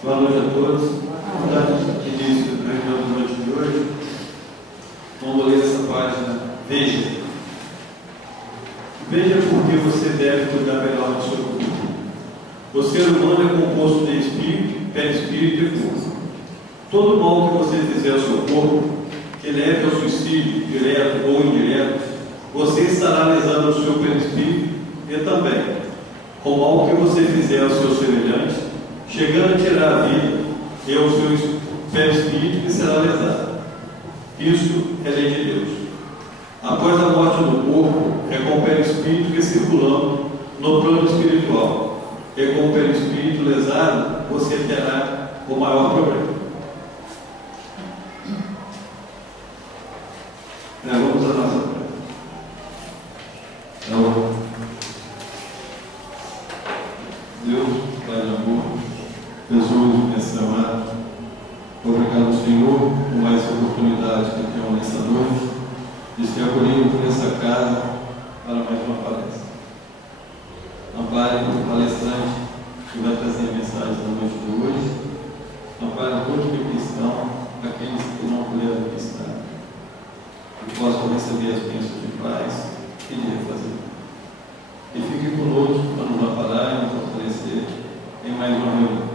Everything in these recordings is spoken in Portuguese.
Boa noite a todos. Antes de início da reunião da noite de hoje, vamos ler essa página. Veja. Veja porque você deve cuidar melhor do seu corpo. O ser humano é composto de espírito, perispírito e corpo. Todo mal que você fizer ao seu corpo, que leve ao suicídio, direto ou indireto, você estará lesando o seu perispírito e também, com o mal que você fizer ao seu semelhante, chegando a tirar a vida, e o seu perispírito que será lesado. Isso é lei de Deus. Após a morte do corpo, é com o perispírito que circulando no plano espiritual. E com o perispírito lesado, você terá o maior problema. Vamos à nossa prece. Então, Deus, Pai de amor, Jesus, Mestre amado, obrigado, Senhor, por mais oportunidade que temos nessa noite de se acolher por essa casa para mais uma palestra. Ampare o palestrante que vai trazer a mensagem da noite de hoje. Ampare todos que aqui estão, aqueles que não puderam aqui estar, que possam receber as bênçãos de paz e de refazer. E fique conosco para nos amparar e nos fortalecer em mais uma reunião.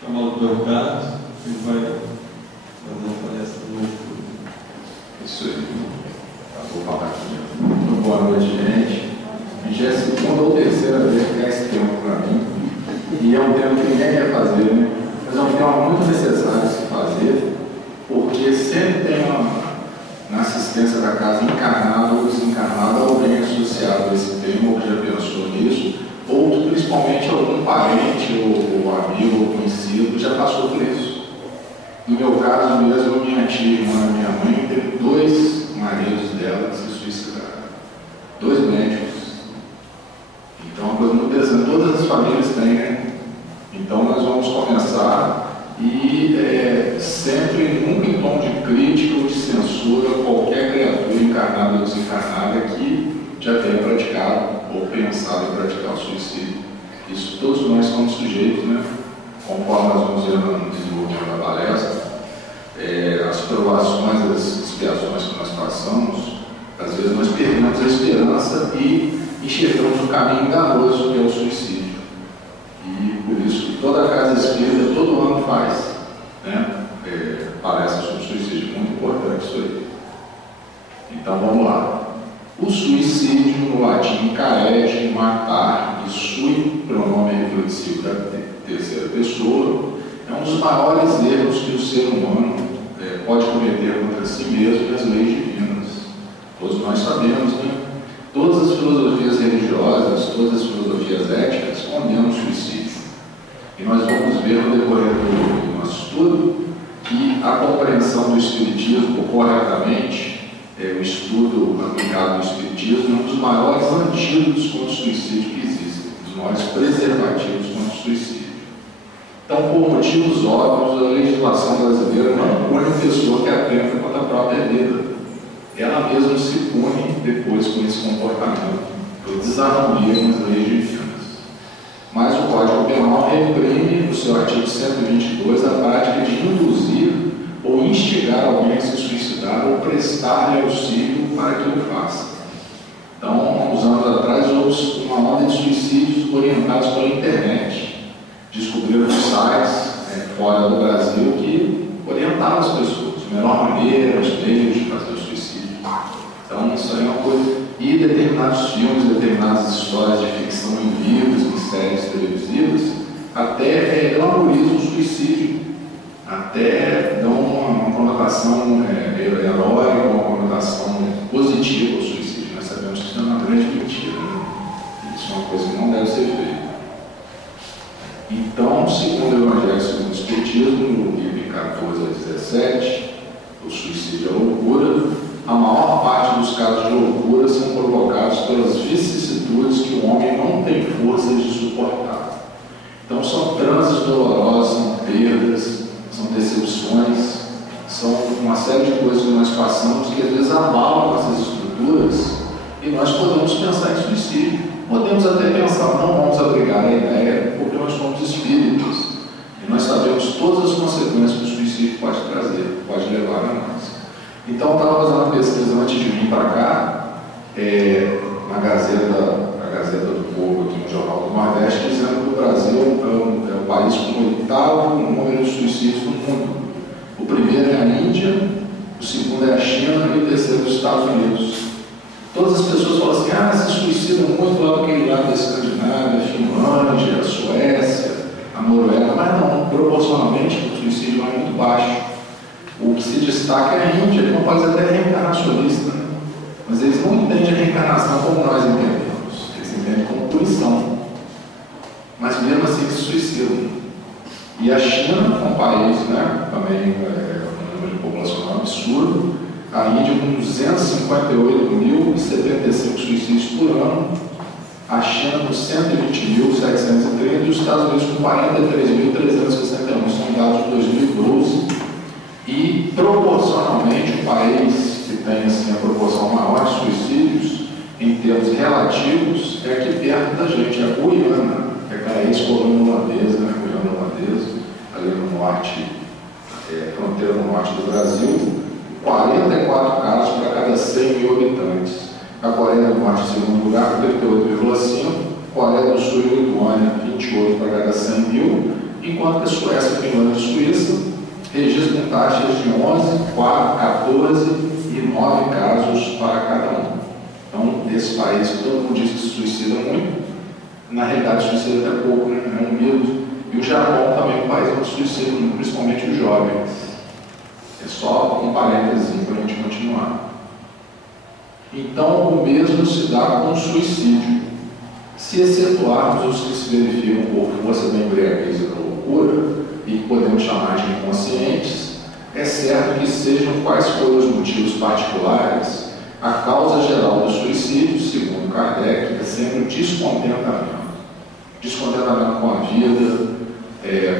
Chamar o Dr. Carlos, que vai fazer a palestra do noite. Isso aí. Vou falar aqui. Muito boa noite, gente. Já é a segunda ou terceira vez que é esse tempo para mim. E é um tempo que ninguém quer fazer, né? Mas é um tempo muito necessário de se fazer, porque sempre tem na assistência da casa, encarnado ou desencarnado, alguém associado a esse tema, ou que já pensou nisso, ou principalmente algum parente, ou amigo, ou conhecido, já passou por isso. No meu caso mesmo, minha tia, irmã, minha mãe, teve 2 maridos dela que se suicidaram. 2 médicos. Então, é uma coisa muito interessante. Todas as famílias têm, né? Então, nós vamos começar e sempre, nunca em tom de crítica ou de censura, qualquer criatura encarnada ou desencarnada que já tenha praticado ou pensado em praticar o suicídio. Isso todos nós somos sujeitos, né? Conforme nós vamos ver no desenvolvimento da palestra, as provações, as expiações que nós passamos, às vezes nós perdemos a esperança e enxergamos um caminho enganoso que é o suicídio. E por isso toda a casa espírita todo ano faz, né? Palestra sobre suicídio, muito importante isso aí. Então vamos lá. O suicídio no latim carege, matar, e sui, pronome reflexivo da terceira pessoa, é um dos maiores erros que o ser humano pode cometer contra si mesmo e as leis divinas. Todos nós sabemos, né? Todas as filosofias religiosas, todas as filosofias éticas condenam o suicídio. E nós vamos ver no decorrer do nosso estudo que a compreensão do Espiritismo corretamente, o estudo aplicado no Espiritismo, é um dos maiores antídotos contra o suicídio que existem, um dos maiores preservativos contra o suicídio. Então, por motivos óbvios, a legislação brasileira não pune a pessoa que atenta contra a própria vida. Ela mesma se pune depois com esse comportamento, por desarmonia com as leis divinas. Mas o Código Penal reprime, no seu artigo 122, a prática de induzir ou instigar alguém a se suicidar ou prestar-lhe auxílio para que o faça. Então, uns anos atrás, houve uma onda de suicídios orientados pela internet. Descobriram sites fora do Brasil que orientavam as pessoas, de melhor maneira, os meios de fazer o suicídio. Então, isso aí é uma coisa. E determinados filmes, determinadas histórias de ficção em livros, em séries televisivas, até glamorizam o suicídio, até dão uma conotação heróica, uma conotação positiva ao suicídio. Nós sabemos que isso é uma grande mentira, né? Isso é uma coisa que não deve ser feita. Então, segundo o Evangelho segundo o Espiritismo, no livro 14 a 17, o suicídio é loucura. A maior parte dos casos de loucura são provocados pelas vicissitudes que o homem não tem forças de suportar. Então, são transes dolorosos, são perdas, são decepções, são uma série de coisas que nós passamos que às vezes abalam nossas estruturas e nós podemos pensar em suicídio. Podemos até pensar, não vamos abrigar a ideia, porque nós somos espíritos. vim para cá, na Gazeta do Povo, aqui no Jornal do Nordeste, dizendo que o Brasil é o país com o 8º número de suicídios no mundo. O primeiro é a Índia, o segundo é a China e o terceiro os Estados Unidos. Todas as pessoas falam assim, se suicidam muito lá naquele lado da Escandinávia, a Finlândia, a Suécia, a Noruega, mas não, proporcionalmente o suicídio é muito baixo. O que se destaca é a Índia, que é um país até reencarnacionista, né? Mas eles não entendem a reencarnação como nós entendemos, eles entendem como punição. Mas mesmo assim se suicidam. E a China é um país, né, também um número populacional absurdo, a Índia com 258.075 suicídios por ano, a China com 120.730 e os Estados Unidos com 43.361, são dados de 2012. E proporcionalmente o país que tem assim, a proporção maior de suicídios em termos relativos é aqui perto da gente, a Guiana, que é aquela ex-colônia holandesa, né, Guiana holandesa, ali no norte, fronteira no norte do Brasil, 44 casos para cada 100 mil habitantes. A Coreia do Norte, em segundo lugar, 38,5, Coreia do Sul e Lituânia, 28 para cada 100 mil, enquanto que a Suécia, Finlândia e Suíça registram taxas de 11, 4, 14 e 9 casos para cada um. Então, esse país, todo mundo diz que se suicida muito, na realidade suicida até pouco, né? É um medo. E o Japão também é um país onde suicida muito, principalmente os jovens. É só um parênteses para a gente continuar. Então, o mesmo se dá com o suicídio. Se excetuarmos os que se verificam por força da embriaguez ou da loucura, e que podemos chamar de inconscientes, é certo que sejam quais forem os motivos particulares, a causa geral do suicídio, segundo Kardec, é sempre o descontentamento. Descontentamento com a vida,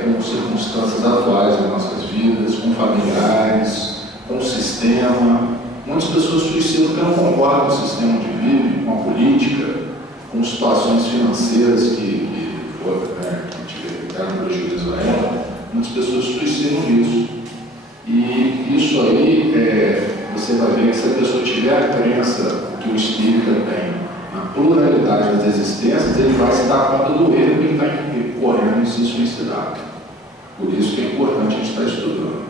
com circunstâncias atuais das nossas vidas, com familiares, com o sistema. Muitas pessoas suicidam porque não concordam com o sistema onde vivem, com a política, com situações financeiras que tiveram prejuízo a ela. Muitas pessoas suicidam nisso. E isso aí, você vai ver que se a pessoa tiver a crença que o espírita tem na pluralidade das existências, ele vai se dar conta do erro que ele está correndo em se suicidar. Por isso que é importante a gente estar estudando.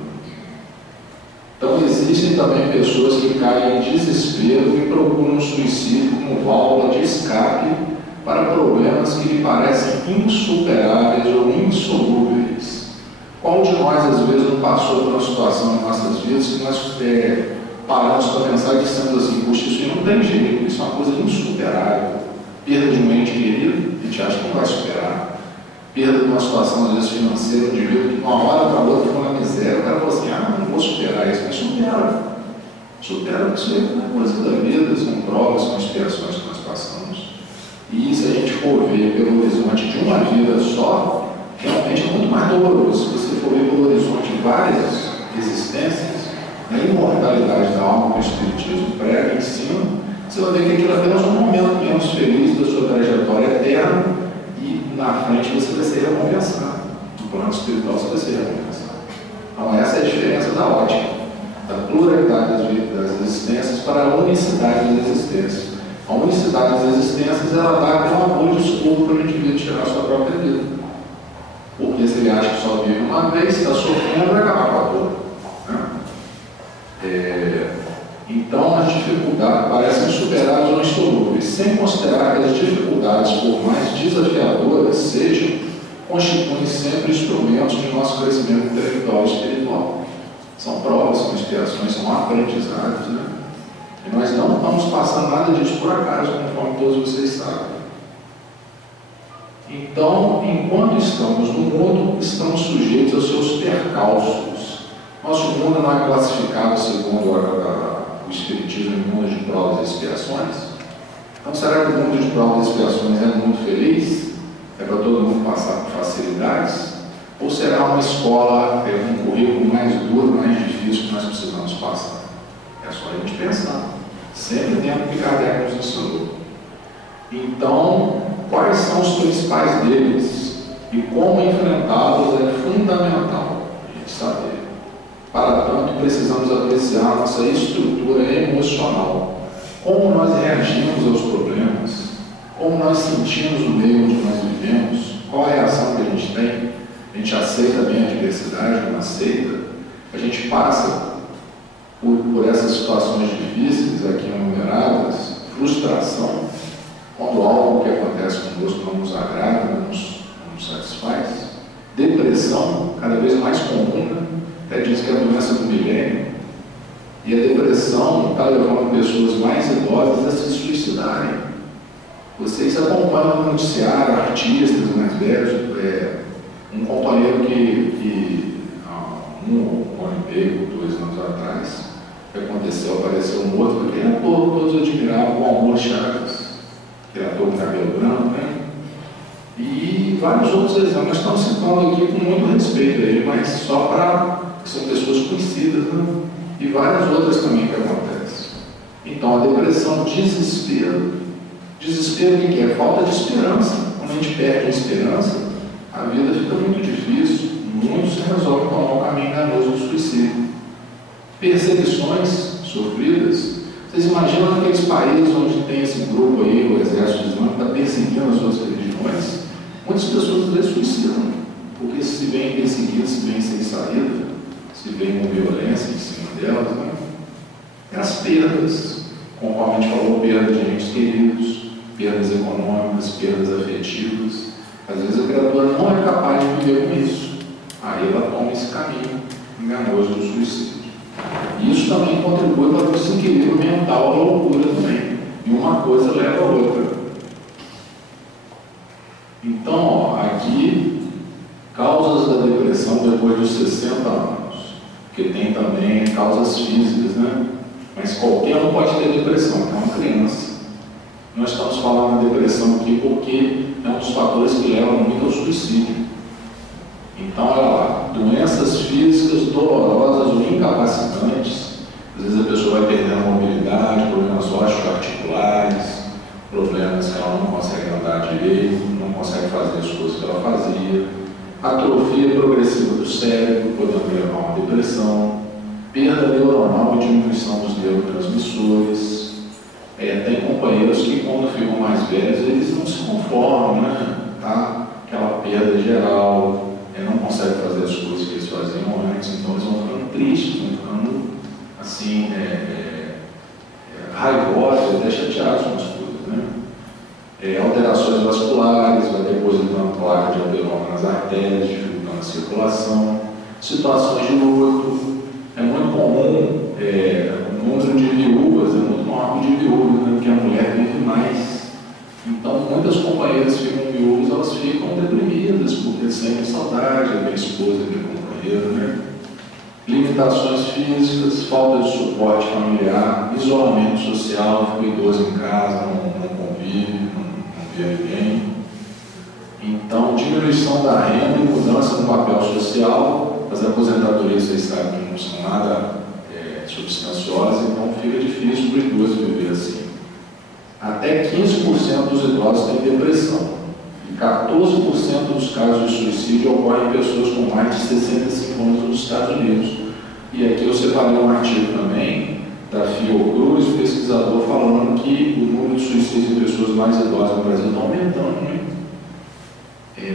Então, existem também pessoas que caem em desespero e procuram o suicídio como válvula de escape para problemas que lhe parecem insuperáveis ou insolúveis. Qual de nós, às vezes, não passou por uma situação em nossas vidas que nós paramos para pensar e dissemos assim, puxa, isso não tem jeito, isso é uma coisa insuperável. Perda de um ente querido, a gente acha que não vai superar. Perda de uma situação, às vezes, financeira, um indivíduo que de uma hora para outra ficou na miséria, o cara falou assim, não vou superar isso, mas supera. Supera isso aí, é coisa da vida, são provas, são expiações que nós passamos. E se a gente for ver pelo horizonte de uma vida só, realmente é muito mais doloroso. Se você for ver pelo horizonte de várias existências, na imortalidade da alma que o Espiritismo prega e ensina, você vai ver que aquilo é apenas um momento menos feliz da sua trajetória eterna e na frente você vai ser recompensado. No plano espiritual você vai ser recompensado. Então essa é a diferença da ótica, da pluralidade das existências para a unicidade das existências. A unicidade das existências, ela dá até uma boa desculpa para o indivíduo tirar a sua própria vida. Porque se ele acha que só vive uma vez, está sofrendo, vai acabar com a dor. Né? Então, as dificuldades parecem superadas ou insolúveis, sem considerar que as dificuldades, por mais desafiadoras sejam, constituem sempre instrumentos de nosso crescimento intelectual e espiritual. São provas, são expiações, são aprendizados, né? E nós não estamos passando nada disso por acaso, conforme todos vocês sabem. Então, enquanto estamos no mundo, estamos sujeitos aos seus percalços. Nosso mundo não é classificado segundo o Espiritismo em mundo de provas e expiações. Então, será que o mundo de provas e expiações é muito feliz? É para todo mundo passar por facilidades? Ou será uma escola, um currículo mais duro, mais difícil que nós precisamos passar? É só a gente pensar. Sempre dentro que Kardec nos ensinou. Então, quais são os principais deles? E como enfrentá-los é fundamental a gente saber. Para tanto, precisamos apreciar nossa estrutura emocional. como nós reagimos aos problemas, como nós sentimos o meio onde nós vivemos, qual a reação que a gente tem. A gente aceita bem a diversidade, não aceita. A gente passa por essas situações difíceis aqui enumeradas, frustração, quando algo que acontece conosco não nos agrada, não nos satisfaz. Depressão, cada vez mais comum, né? Até diz que é a doença do milênio. E a depressão está levando pessoas mais idosas a se suicidarem. Vocês acompanham no noticiário artistas mais velhos, um companheiro que há 1 ano e meio, 2 anos atrás, que aconteceu, apareceu um outro, aquele ator, todos admiravam, o Almir Chagas, que é ator de cabelo branco, né? E vários outros exemplos. Nós estamos citando aqui com muito respeito a ele, mas só para que são pessoas conhecidas, né? E várias outras também que acontecem. Então, a depressão, desespero. Desespero o que é? Falta de esperança. Quando a gente perde a esperança, a vida fica muito difícil. Muitos resolvem tomar o caminho enganoso do suicídio. Perseguições sofridas. Vocês imaginam aqueles países onde tem esse grupo aí, o exército islâmico, está perseguindo as outras religiões? Muitas pessoas às vezes suicidam, porque se veem perseguidas, se veem sem saída, se veem com violência em cima delas, né? E as perdas, conforme a gente falou, perda de entes queridos, perdas econômicas, perdas afetivas. Às vezes a criatura não é capaz de viver com isso. Aí ela toma esse caminho enganoso do suicídio. E isso também contribui para o desequilíbrio mental, a loucura também. E uma coisa leva a outra. Então, ó, aqui, causas da depressão depois dos 60 anos. Porque tem também causas físicas, né? Mas qualquer um pode ter depressão, é uma criança. Nós estamos falando de depressão aqui porque é um dos fatores que levam muito ao suicídio. Então, olha lá, doenças físicas dolorosas ou incapacitantes. Às vezes a pessoa vai perdendo a mobilidade, problemas osteoarticulares, problemas que ela não consegue andar direito, não consegue fazer as coisas que ela fazia. Atrofia progressiva do cérebro, podendo levar a uma depressão. Perda neuronal e diminuição dos neurotransmissores. Tem companheiros que, quando ficam mais velhos, eles não se conformam, né? Tá? Aquela perda geral. Não conseguem fazer as coisas que eles faziam antes, então eles vão ficando tristes, vão ficando assim, raivosos, até chateados com as coisas, né? Alterações vasculares, vai depositando placa de ateroma nas artérias, dificultando a circulação, situações de luto. É muito comum o número de viúvas, é muito maior de viúvas, né? Porque a mulher vive mais. Então, muitas companheiras ficam viúvas, elas ficam deprimidas, porque sentem saudade da esposa, do companheiro, né? Limitações físicas, falta de suporte familiar, isolamento social, fica o idoso em casa, não convive, não vê ninguém. Então, diminuição da renda e mudança no papel social. As aposentadorias, vocês sabem que não são nada substanciosas, então fica difícil para o idoso viver assim. Até 15% dos idosos têm depressão e 14% dos casos de suicídio ocorrem em pessoas com mais de 65 anos nos Estados Unidos. E aqui eu separei um artigo também da Fiocruz, pesquisador, falando que o número de suicídios em pessoas mais idosas no Brasil está aumentando, né?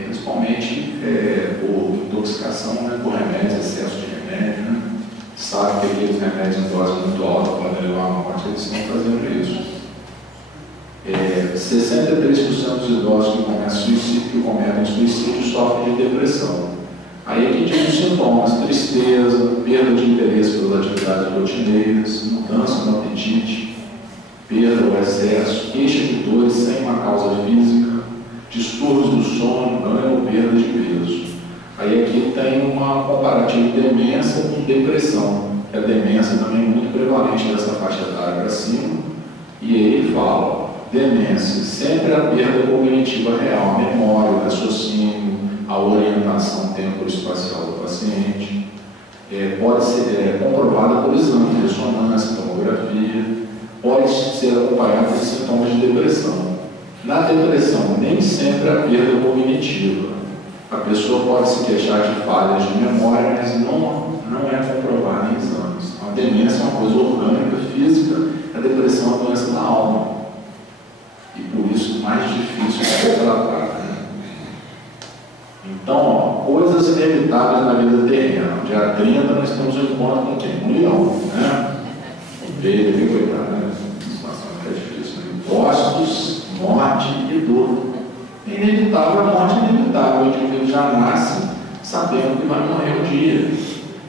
Principalmente por intoxicação, né? Por remédios, excesso de remédio, né? Sabe que aqueles remédios em dose muito alta podem levar à morte, eles estão fazendo isso. 63% dos idosos que cometem suicídio sofrem de depressão. Aí aqui tem os sintomas: tristeza, perda de interesse pelas atividades rotineiras, mudança no apetite, perda ou excesso, queixa de dores sem uma causa física, distúrbios do sono, ganho ou perda de peso. Aí aqui tem uma comparativa de demência com depressão. A demência também é muito prevalente dessa faixa etária para cima. E ele fala: demência, sempre a perda cognitiva real, a memória, o raciocínio, a orientação temporoespacial do paciente. Pode ser comprovada por exame de ressonância, tomografia, pode ser acompanhada de sintomas de depressão. Na depressão, nem sempre a perda cognitiva. A pessoa pode se queixar de falhas de memória, mas não é comprovada em exames. A demência é uma coisa orgânica, física, é depressão é uma doença da alma. E por isso mais difícil de ser tratada. Né? Então, ó, coisas inevitáveis na vida terrena. Dia 30 nós temos um encontro com quem? Um leão, né? Veio, coitado, né? A situação é difícil. Né? Impostos, morte e dor. É inevitável, a morte é inevitável. O indivíduo já nasce sabendo que vai morrer um dia.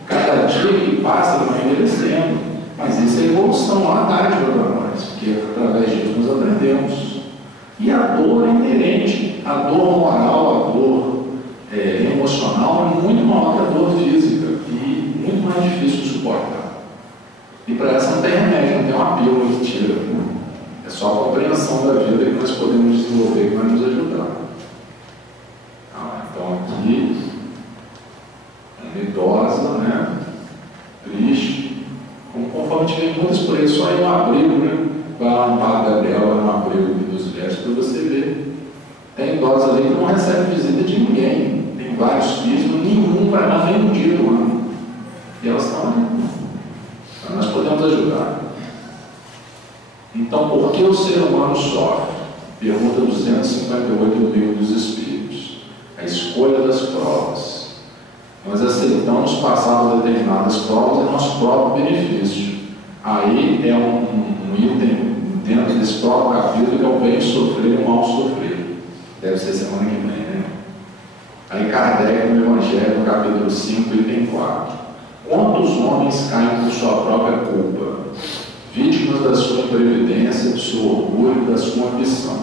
Cada dia que passa, ele vai envelhecendo. Mas isso é evolução, lá tarde para nós, porque através disso nós aprendemos. E a dor é inerente. A dor moral, a dor emocional é muito maior que a dor física e muito mais difícil de suportar. E para essa não tem remédio, não tem uma pílula que tira. É só a compreensão da vida que nós podemos desenvolver que vai nos ajudar. Então aqui, uma idosa, né? Triste. Conforme tiver muitas por aí, só ir no abrigo, né? Vai lá no Padre Gabriel, no abrigo dos velhos, para você ver. Tem idosa ali que não recebe visita de ninguém. Tem vários filhos, nenhum vai lá nem um dia do ano. E elas estão ali. Então nós podemos ajudar. Então, por que o ser humano sofre? Pergunta 258 do Livro dos Espíritos. A escolha das provas. Nós aceitamos passar por determinadas provas em nosso próprio benefício. Aí é um item dentro desse próprio capítulo que é o bem sofrer e o mal sofrer. Deve ser semana que vem, né? Aí Kardec no Evangelho, no capítulo 5, item 4. Quantos homens caem por sua própria culpa, vítimas da sua imprevidência, do seu orgulho, da sua ambição?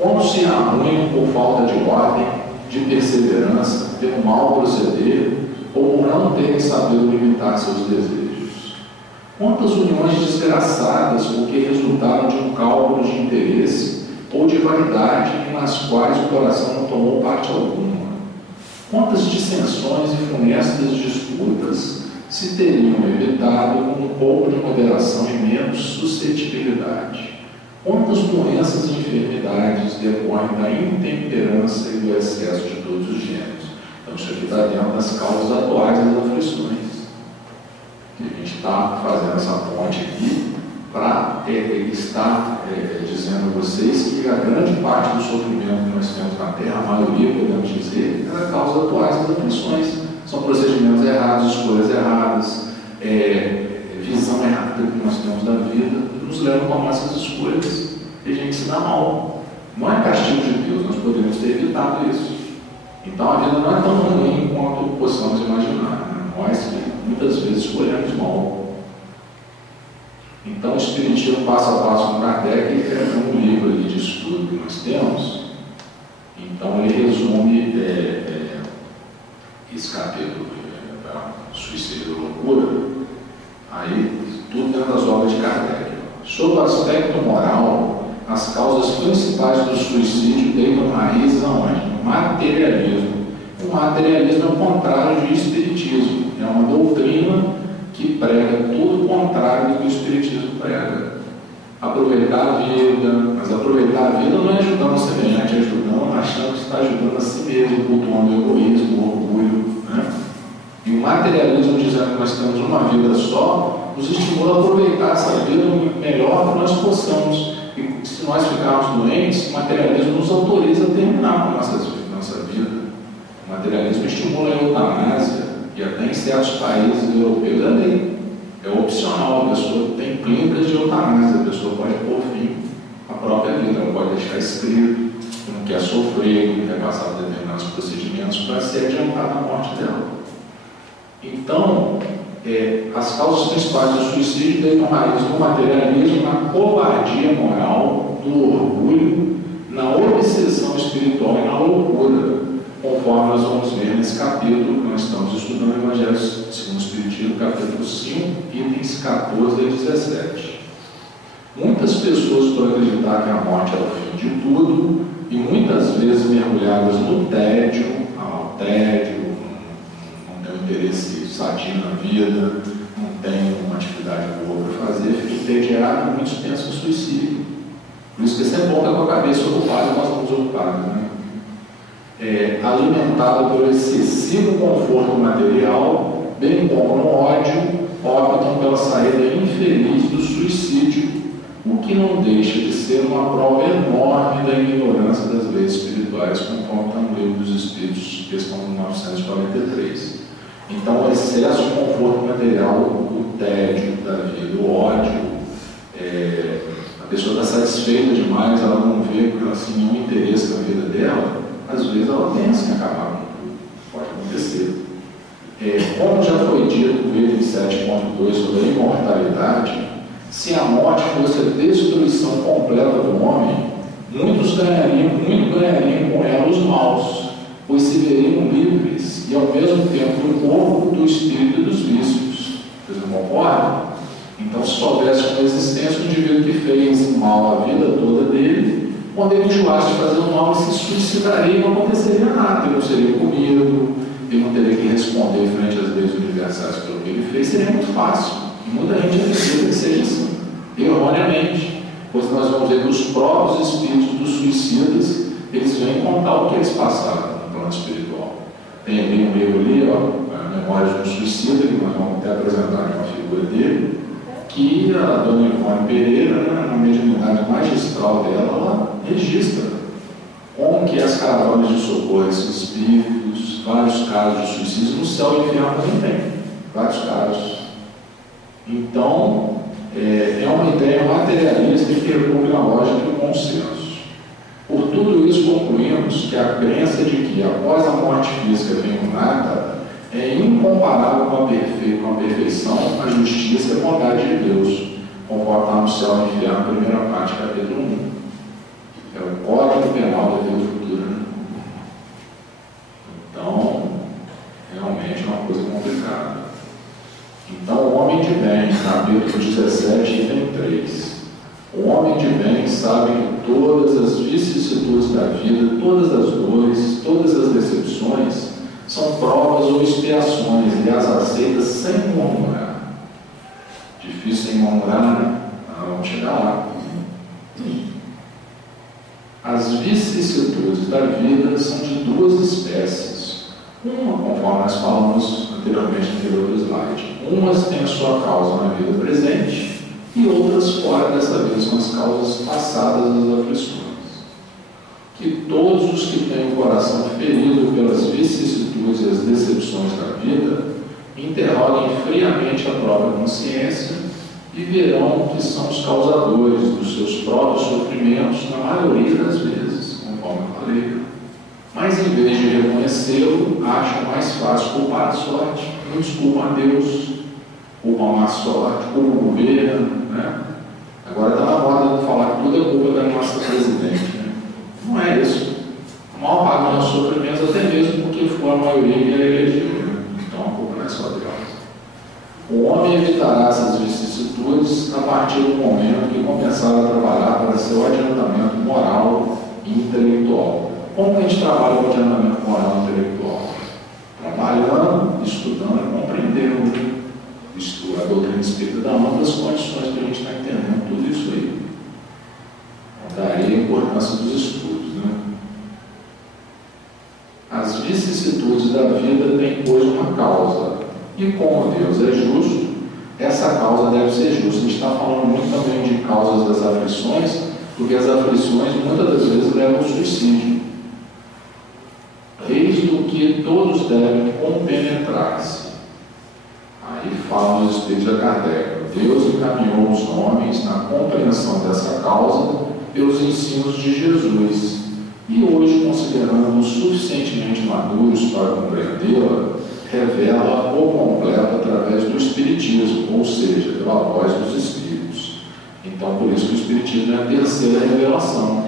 Como se arruinam por falta de ordem, de perseverança, pelo mau proceder, ou por não terem sabido limitar seus desejos? Quantas uniões desgraçadas porque resultaram de um cálculo de interesse ou de vaidade nas quais o coração não tomou parte alguma? Quantas dissensões e funestas disputas se teriam evitado com um pouco de moderação e menos suscetibilidade? Quantas doenças e enfermidades decorrem da intemperança e do excesso de todos os gêneros? Então, isso aqui está dentro das causas atuais das aflições. E a gente está fazendo essa ponte aqui para estar dizendo a vocês que a grande parte do sofrimento que nós temos na Terra, a maioria, podemos dizer, é a causa atuais das aflições. São procedimentos errados, escolhas erradas, visão errada que nós temos da vida, nos leva a tomar essas escolhas e a gente se dá mal. Não é castigo de Deus, nós poderíamos ter evitado isso. Então a vida não é tão ruim quanto possamos imaginar. Né? Nós que muitas vezes escolhemos mal. Então o Espiritismo passo a passo com Kardec é um livro ali de estudo que nós temos. Então ele resume esse capítulo da suicídio e loucura, aí tudo dentro das obras de Kardec. Sob o aspecto moral, as causas principais do suicídio deitam raízes aonde? No materialismo. O materialismo é o contrário do espiritismo, é uma doutrina que prega tudo o contrário do que o espiritismo prega. Aproveitar a vida, mas aproveitar a vida não é ajudando o semelhante, é ajudando, achando que está ajudando a si mesmo, cultuando o egoísmo, o orgulho. Né? E o materialismo, dizendo que nós temos uma vida só, nos estimula a aproveitar essa vida o melhor que nós possamos. E se nós ficarmos doentes, o materialismo nos autoriza a terminar com nossa vida. O materialismo estimula a eutanásia, e até em certos países europeus é lei. É opcional, a pessoa tem clínicas de eutanásia, a pessoa pode pôr fim à própria vida, ela pode deixar escrito que não quer sofrer, que não quer passar por determinados procedimentos para se adiantar na morte dela. Então, as causas principais do suicídio deitam raiz no materialismo, na covardia moral, no orgulho, na obsessão espiritual e na loucura, conforme nós vamos ver nesse capítulo que nós estamos estudando o Evangelho segundo o Espiritismo, capítulo 5, itens 14 e 17. Muitas pessoas, por acreditar que a morte é o fim de tudo, e muitas vezes mergulhadas no tédio, não tem um interesse sadio na vida, não tem uma atividade boa para fazer, fica entediado, muitos pensam em suicídio. Por isso que é sempre bom estar com a cabeça ocupada, nós estamos ocupados, né? Alimentado pelo excessivo conforto material, bem como no ódio, optam pela saída infeliz do suicídio o que não deixa de ser uma prova enorme da ignorância das leis espirituais, conforme está no Livro dos Espíritos, questão 943. Então, o excesso de conforto material, o tédio da vida, o ódio, a pessoa está satisfeita demais, ela não vê assim, nenhum interesse na vida dela, às vezes ela pensa em acabar com tudo. Pode acontecer. Como já foi dito no item 7.2 sobre a imortalidade, se a morte fosse a destruição completa do homem, muito ganhariam com ela os maus, pois se veriam livres e ao mesmo tempo do corpo, do espírito e dos vícios. Vocês não concordam? Então, se soubesse uma existência, um indivíduo que fez mal a vida toda dele, quando ele enjoasse de fazer o mal, ele se suicidaria e não aconteceria nada. Ele não seria punido, ele não teria que responder frente às leis universais pelo que ele fez, seria muito fácil. E muita gente acredita que seja assim, erroneamente, pois nós vamos ver que os próprios espíritos dos suicidas, eles vêm contar o que eles passaram no plano espiritual. Tem um livro ali, Memórias de um Suicida, que nós vamos até apresentar uma figura dele, que a dona Ivone Pereira, na mediunidade magistral dela, ela registra como que as caravanas de socorro a esses espíritos, vários casos de suicídio, no céu e no inferno também tem, vários casos. Então, é uma ideia materialista que repugna a lógica e o bom senso. Por tudo isso, concluímos que a crença de que após a morte física vem o nada é incomparável com a perfeição, a justiça e a bondade de Deus, conforme está no céu e no inferno, primeira parte, capítulo 1. É o código penal da vida futura. Né? Então, realmente é uma coisa complicada. Então, o homem de bem, capítulo 17, item 3. O homem de bem sabe que todas as vicissitudes da vida, todas as dores, todas as decepções, são provas ou expiações e as aceita sem murmurar. Difícil sem murmurar, né? Vamos chegar lá. As vicissitudes da vida são de duas espécies. Uma, conforme nós falamos anteriormente no anterior slide, umas têm a sua causa na vida presente e outras fora dessa vida, são as causas passadas das aflições. Que todos os que têm o coração ferido pelas vicissitudes e as decepções da vida interroguem friamente a própria consciência e verão que são os causadores dos seus próprios sofrimentos na maioria das vezes, conforme eu falei. Mas em vez de reconhecê-lo, acham mais fácil culpar a sorte. Muitos culpam a Deus, culpam a má sorte, culpam o governo, né? Agora está na moda de falar que tudo é culpa da nossa presidente, né? Não é isso. O maior parte dos nossos sofrimentos, até mesmo porque foi a maioria que ele elegeu, né? Então a culpa não é só Deus. O homem evitará essas vicissitudes a partir do momento que começar a trabalhar para seu adiantamento moral e intelectual. Como que a gente trabalha com o adiantamento moral e intelectual? Trabalhando, estudando, compreendendo a doutrina espírita, dá amplas condições para a gente estar entendendo tudo isso aí. Daí a importância dos estudos, né? As vicissitudes da vida têm, pois, uma causa. E como Deus é justo, essa causa deve ser justa. A gente está falando muito também de causas das aflições, porque as aflições muitas das vezes levam ao suicídio. Eis do que todos devem compenetrar-se. Aí falam os Espíritos de Kardec. Deus encaminhou os homens na compreensão dessa causa pelos ensinos de Jesus. E hoje, considerando-os suficientemente maduros para compreendê-la, revela o completo através do Espiritismo, ou seja, pela voz dos Espíritos. Então, por isso que o Espiritismo é a terceira revelação.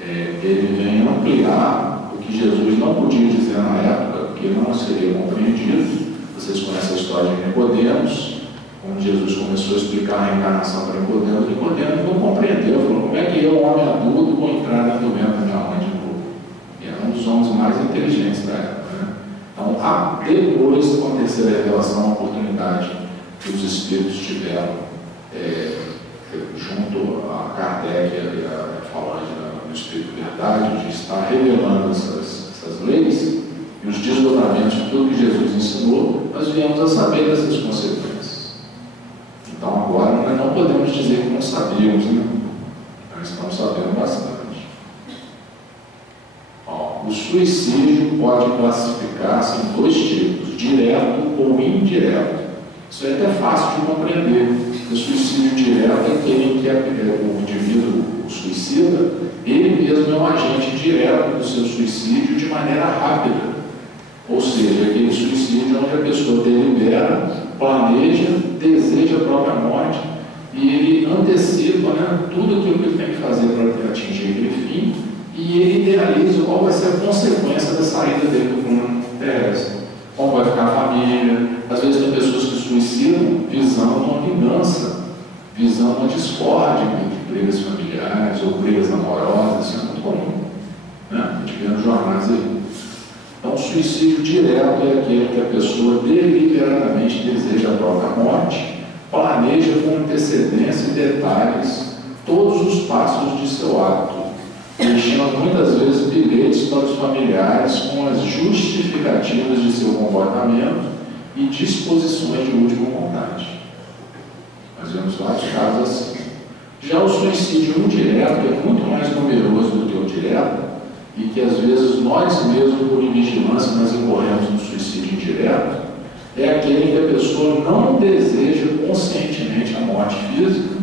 Ele vem ampliar o que Jesus não podia dizer na época, porque não seria compreendido. Vocês conhecem a história de Nicodemos, quando Jesus começou a explicar a reencarnação para Nicodemos não compreendeu, falou: como é que eu, um homem adulto, vou entrar dentro do ventre da minha mãe de novo? E era um dos homens mais inteligentes da época. Então, depois, com a terceira revelação, a oportunidade que os Espíritos tiveram junto a Kardec e a falante do Espírito Verdade, de estar revelando essas leis e os desdobramentos de tudo que Jesus ensinou, nós viemos a saber dessas consequências. Então, agora, nós não podemos podemos dizer que não sabíamos, né? Nós estamos sabendo bastante. O suicídio pode classificar-se em dois tipos, direto ou indireto. Isso é até fácil de compreender. O suicídio direto é aquele em que o indivíduo, o suicida, ele mesmo é um agente direto do seu suicídio de maneira rápida. Ou seja, aquele suicídio onde a pessoa delibera, planeja, deseja a própria morte e ele antecipa, né, tudo aquilo que ele tem que fazer para atingir aquele fim e ele idealiza qual vai ser a consequência da saída dele do mundo terrestre. Como vai ficar a família. Às vezes tem pessoas que suicidam visando uma vingança, visando uma discórdia entre brigas familiares ou brigas amorosas. Isso é muito comum, né? A gente vê nos jornais aí. Então, o suicídio direto é aquele que a pessoa deliberadamente deseja a própria morte, planeja com antecedência e detalhes todos os passos de seu ato, deixando muitas vezes bilhetes para os familiares com as justificativas de seu comportamento e disposições de última vontade. Nós vemos vários casos assim. Já o suicídio indireto é muito mais numeroso do que o direto, e que às vezes nós mesmos, por invigilância, nós incorremos no suicídio indireto, é aquele que a pessoa não deseja conscientemente a morte física,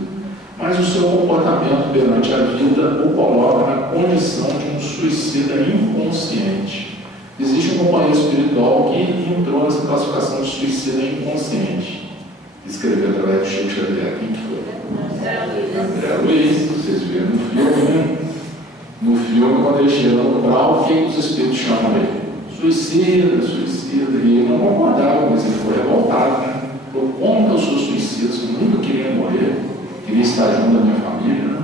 mas o seu comportamento perante a vida o coloca na condição de um suicida inconsciente. Existe um companheiro espiritual que entrou nessa classificação de suicida inconsciente. Escreveu através do Chico Xavier. Quem foi? André Luiz. Vocês viram no filme, né? No filme, quando ele chega no umbral, o que os espíritos chamam ele? Suicida, suicida. E ele não concordava, mas ele foi revoltado, né? Falou, como que eu sou suicida? Eu nunca queria morrer, queria estar junto da minha família, né?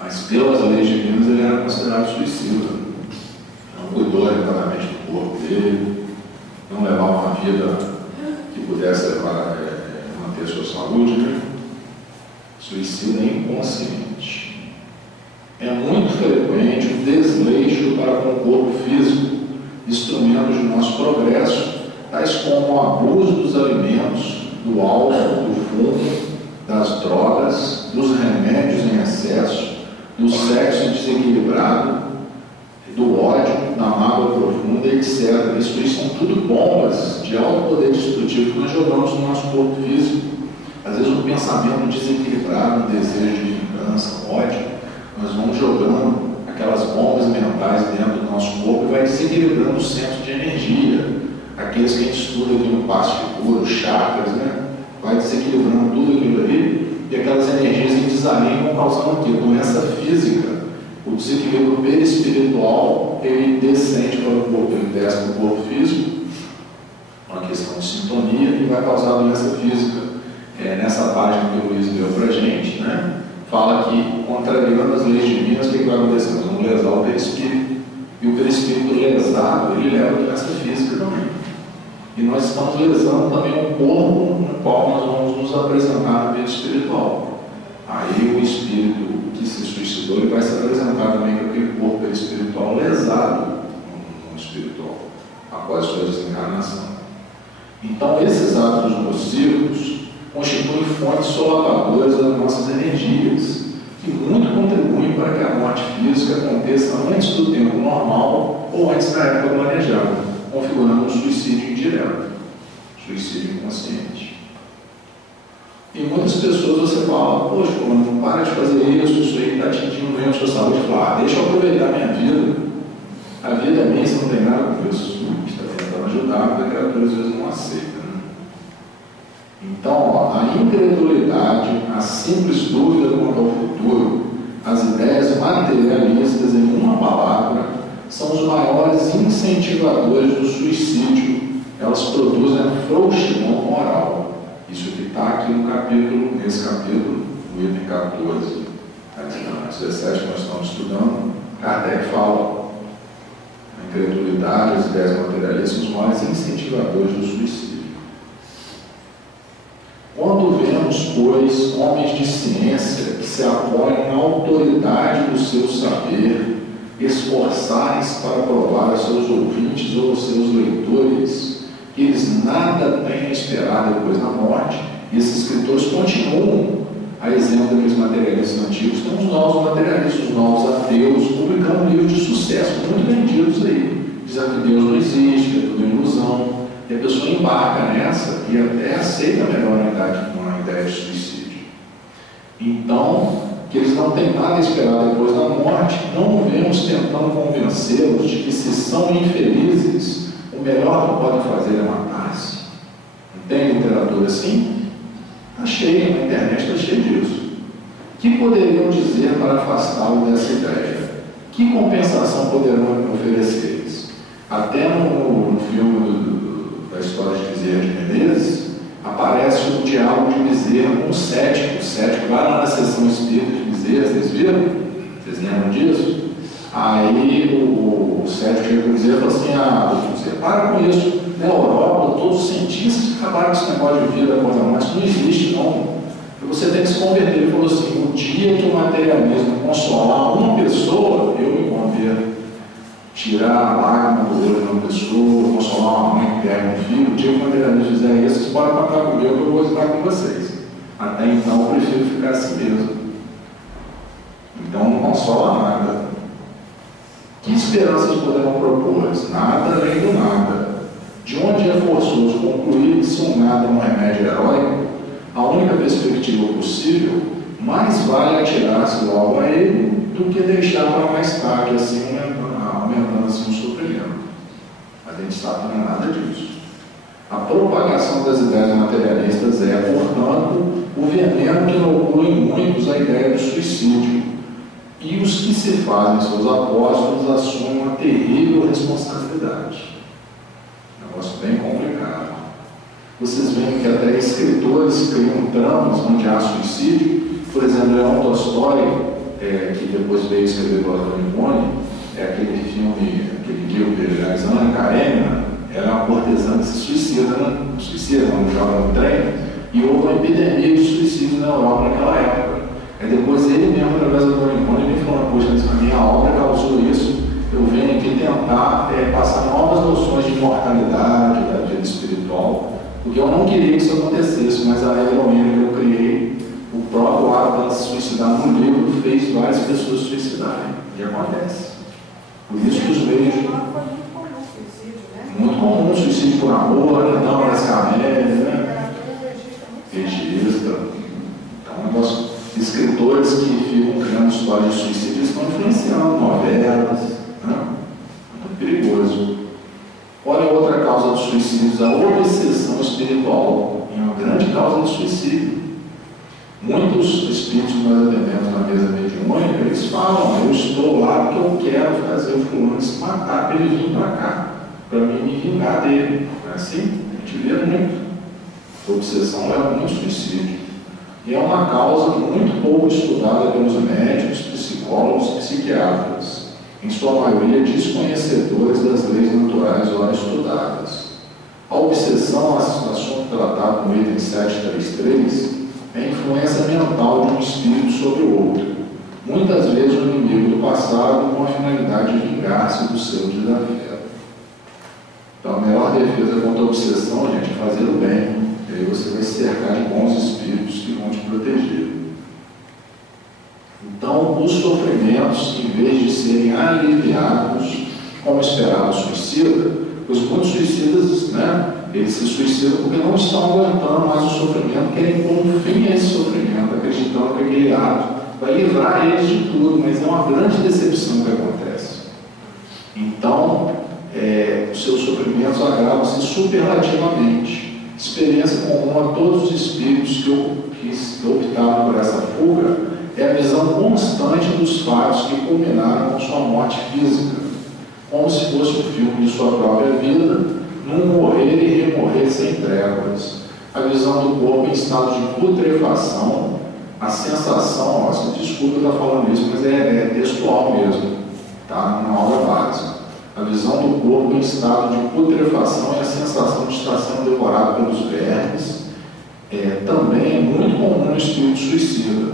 Mas pelas leis divinas ele era considerado suicida. Não cuidou adequadamente do corpo dele, não levava uma vida que pudesse manter sua saúde, né? Suicida inconsciente. É muito frequente o desleixo para com o corpo físico, instrumentos de nosso progresso, tais como o abuso dos alimentos, do álcool, do fumo, das drogas, dos remédios em excesso, do sexo desequilibrado, do ódio, da mágoa profunda, etc. Isso são tudo bombas de alto poder destrutivo que nós jogamos no nosso corpo físico. Às vezes um pensamento desequilibrado, um desejo de vingança, ódio, nós vamos jogando aquelas bombas mentais dentro do nosso corpo e vai desequilibrando o centro de energia. Aqueles que a gente estuda aqui no passo de cura, os chakras, né? Vai desequilibrando tudo aquilo ali e aquelas energias em desalinho vão causando o quê? Doença física. O desequilíbrio perispiritual, ele descende para o corpo, ele desce para o corpo físico, uma questão de sintonia que vai causar doença física. Nessa página que o Luiz deu para a gente, né? Fala que, contrariando as leis divinas, o que vai acontecer? Nós vamos lesar o perispírito. E o perispírito lesado, ele leva a doença física também. E nós estamos lesando também o corpo no qual nós vamos nos apresentar no meio espiritual. Aí o espírito que se suicidou, ele vai se apresentar também com aquele corpo perispiritual lesado no mundo espiritual, após sua desencarnação. Então, esses atos nocivos constituem fontes solapadoras das nossas energias, que muito contribuem para que a morte física aconteça antes do tempo normal ou antes da época planejada, configurando um suicídio indireto, suicídio inconsciente. E muitas pessoas você fala, poxa, não para de fazer isso aí está atingindo bem a sua saúde. Fala, deixa eu aproveitar a minha vida. A vida é minha, você não tem nada com isso. A gente está tentando ajudar, porque a criatura às vezes não aceita. Então, a incredulidade, a simples dúvida quanto ao futuro, as ideias materialistas, em uma palavra, são os maiores incentivadores do suicídio. Elas produzem a frouxidão moral. Isso que está aqui no capítulo, nesse capítulo, no item 14, na 17 que nós estamos estudando, Kardec fala: a incredulidade, as ideias materialistas são os maiores incentivadores do suicídio. Quando vemos, pois, homens de ciência que se apoiam na autoridade do seu saber, esforçarem-se para provar aos seus ouvintes ou aos seus leitores que eles nada têm a esperar depois da morte, E esses escritores continuam, a exemplo daqueles materialistas antigos, tem os novos materialistas, os novos ateus, publicando livros de sucesso, muito vendidos aí, dizendo que Deus não existe, que é tudo ilusão, e a pessoa embarca nessa e até aceita melhor uma ideia de suicídio. Então, que eles não têm nada a esperar depois da morte, não vemos tentando convencê-los de que, se são infelizes, o melhor que podem fazer é matar-se. Não tem literatura assim? Está cheio, na internet está cheio disso. O que poderiam dizer para afastá-lo dessa ideia? Que compensação poderão oferecer-lhes? Até no filme da história de Bezerra de Menezes, aparece o diálogo de Bezerra com o cético. O cético vai lá na sessão espírita de Bezerra, vocês viram? Vocês lembram disso? Aí o cético chega para Bezerra e fala assim: você para com isso. Na Europa, todos os cientistas acabaram com esse negócio de vida após a morte. Isso não existe, não. Você tem que se converter. Ele falou assim: o dia que o materialismo consolar uma pessoa, eu me converto. Tirar a lágrima do olho de uma pessoa, consolar uma mãe que perde um filho, o dia que o materialismo fizer isso, vocês podem contar comigo, que eu vou estar com vocês. Até então, eu prefiro ficar assim mesmo. Então, não consola nada. Que esperanças poderão propor? Nada além do nada. De onde é forçoso concluir que, se um nada é um remédio heróico, a única perspectiva possível, mais vale atirar-se logo a ele do que deixar para mais tarde, assim aumentando assim o sofrimento. A gente sabe que não é nada disso. A propagação das ideias materialistas é, portanto, o veneno que inocula em muitos a ideia do suicídio. E os que se fazem seus apóstolos assumem uma terrível responsabilidade. Negócio bem complicado. Vocês veem que até escritores criam tramas onde há suicídio. Por exemplo, Leão Tolstói, que depois veio escrever o Antônio, aquele filme, aquele livro dele, Ana Karenina, era uma cortesã que se suicida, não joga no trem, e houve uma epidemia de suicídio na Europa naquela época. Aí depois ele mesmo, através do Antônio, me falou: poxa, a minha obra causou isso, eu venho aqui tentar passar novas noções de imortalidade, da vida espiritual, porque eu não queria que isso acontecesse, mas a heroína que eu criei, o próprio ato dela se suicidar no livro, fez várias pessoas se suicidarem. E acontece. Por isso que os meios. Muito comum o suicídio por amor, não, nas camélias, né? Regista. Então, nós, escritores que ficam criando histórias de suicídio estão influenciando novelas, né? Muito perigoso. Olha outra causa dos suicídios: a obsessão espiritual é uma grande causa de suicídio. Muitos espíritos que nós atendemos na mesa mediúnica, eles falam: eu estou lá porque eu quero fazer o fulano se matar para ele vir para cá, para me vingar dele. Não é assim? A gente vê muito. A obsessão leva muito suicídio. E é uma causa muito pouco estudada pelos médicos, psicólogos e psiquiatras, em sua maioria desconhecedores das leis naturais ora estudadas. A obsessão, assunto tratado no item 733, é a influência mental de um espírito sobre o outro, muitas vezes o inimigo do passado, com a finalidade de vingar-se do seu desafio. Então, a melhor defesa contra a obsessão, gente, é fazer o bem. E aí você vai se cercar de bons espíritos que vão te proteger. Então, os sofrimentos, em vez de serem aliviados, como esperava o suicida, pois muitos suicidas, eles se suicidam porque não estão aguentando mais o sofrimento, querem pôr um fim a esse sofrimento, acreditando que aquele ato vai livrar eles de tudo, mas é uma grande decepção que acontece. Então, os seus sofrimentos agravam-se superlativamente. Experiência comum a todos os espíritos que optaram por essa fuga é a visão constante dos fatos que culminaram com sua morte física, como se fosse um filme de sua própria vida, num morrer e remorrer sem tréguas. A visão do corpo em estado de putrefação, a sensação, desculpa eu estar falando isso, mas é textual mesmo, tá? Na obra básica. A visão do corpo em estado de putrefação e a sensação de estar sendo devorado pelos vermes também é muito comum no espírito suicida,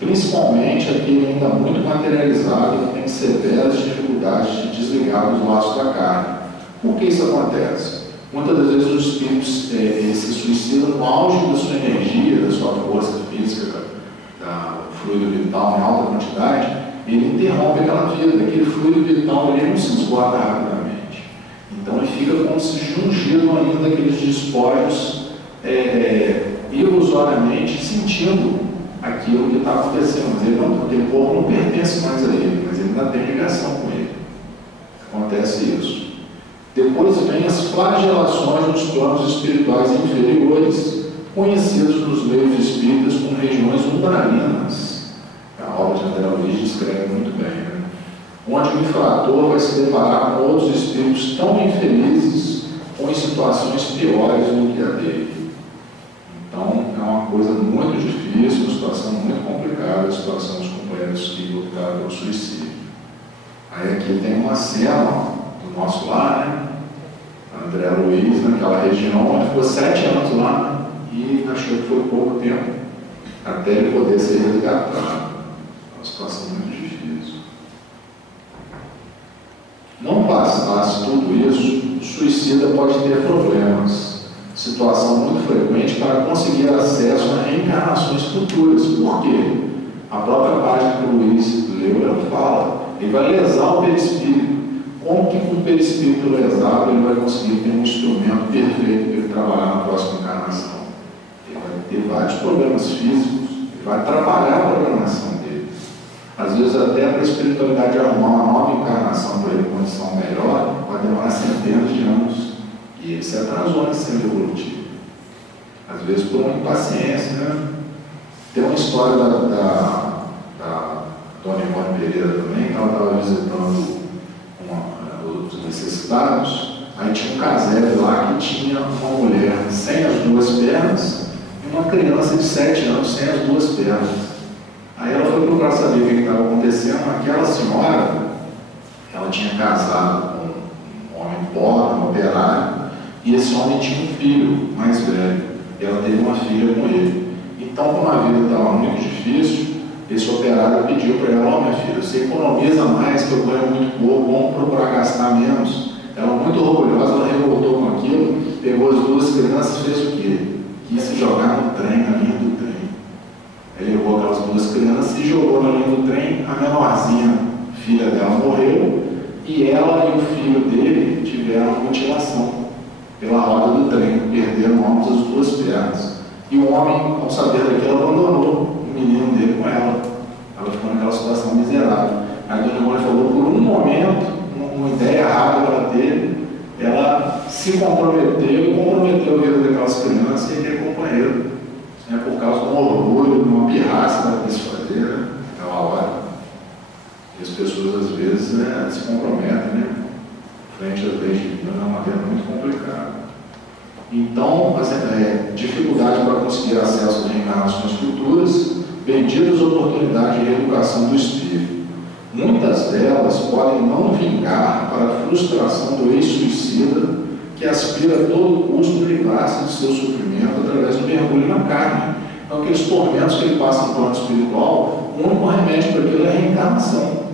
principalmente aquele ainda muito materializado que tem severas dificuldades de desligar dos laços da carne. Por que isso acontece? Muitas das vezes os espíritos se suicidam no auge da sua energia, da sua força física, do fluido vital em alta quantidade, e ele interrompe aquela vida, aquele fluido vital ele não se esgota rapidamente. Então ele fica como se jungido ainda daqueles despojos, ilusoriamente sentindo aquilo que está acontecendo, mas ele não, aquele corpo não pertence mais a ele, mas ele ainda tem ligação com ele. Acontece isso. Depois vem as flagelações nos planos espirituais inferiores, conhecidos nos meios espíritas como regiões umbralinas. A obra de André Luiz descreve muito bem, né? Onde o infrator vai se deparar com outros espíritos tão infelizes ou em situações piores do que a dele. Então, é uma coisa muito difícil, uma situação muito complicada, a situação dos companheiros que lutaram pelo suicídio. Aí aqui tem uma cena do nosso lar, né? André Luiz, naquela região, ele ficou 7 anos lá e achou que foi pouco tempo até ele poder ser resgatado. É uma situação muito difícil. Não bastasse tudo isso, o suicida pode ter problemas, situação muito frequente para conseguir acesso a reencarnações futuras. Por quê? A própria página que o Luiz leu, ela fala, ele vai lesar o perispírito. Como que com o perispírito lesado ele vai conseguir ter um instrumento perfeito para ele trabalhar na próxima encarnação? Ele vai ter vários problemas físicos, ele vai atrapalhar a programação dele. Às vezes até para a espiritualidade arrumar uma nova encarnação para ele, condição melhor, vai demorar centenas de anos. E ele se atrasou nesse centro evolutivo. Às vezes por uma impaciência, né? Tem uma história da Dona Ivone Pereira também, que ela estava visitando os necessitados, aí tinha um casebre lá que tinha uma mulher sem as 2 pernas e uma criança de 7 anos sem as 2 pernas. Aí ela foi procurar saber o que estava acontecendo. Aquela senhora, ela tinha casado com um homem pobre, um operário, e esse homem tinha um filho mais velho, e ela teve uma filha com ele. Então, como a vida estava muito difícil, esse operário pediu para ela: ó, minha filha, você economiza mais, que eu ganho muito pouco, vamos procurar gastar menos. Ela, muito orgulhosa, ela revoltou com aquilo, pegou as 2 crianças e fez o quê? Quis se jogar no trem, na linha do trem. Ele levou aquelas 2 crianças e jogou na linha do trem. A menorzinha, filha dela, morreu, e ela e o filho dele tiveram mutilação pela roda do trem, perderam ambas as 2 pernas. E o homem, ao saber daquilo, abandonou o menino dele com ela. Ela ficou naquela situação miserável. Aí a Dona Ivone falou, por um momento, uma ideia errada que ela teve, ela se comprometeu e comprometeu a vida daquelas crianças e aquele companheiro, né, por causa de um orgulho, de uma pirraça que ela quis fazer, né, naquela hora. E as pessoas, às vezes, se comprometem, né, frente às leis divinas, é uma matéria muito complicada. Então, dificuldade para conseguir acesso a reencarnações futuras, benditas oportunidades de reeducação do espírito. Muitas delas podem não vingar para a frustração do ex-suicida que aspira a todo custo livrar-se de seu sofrimento através do mergulho na carne. Então, aqueles tormentos que ele passa no plano espiritual, o único remédio para aquilo é a reencarnação.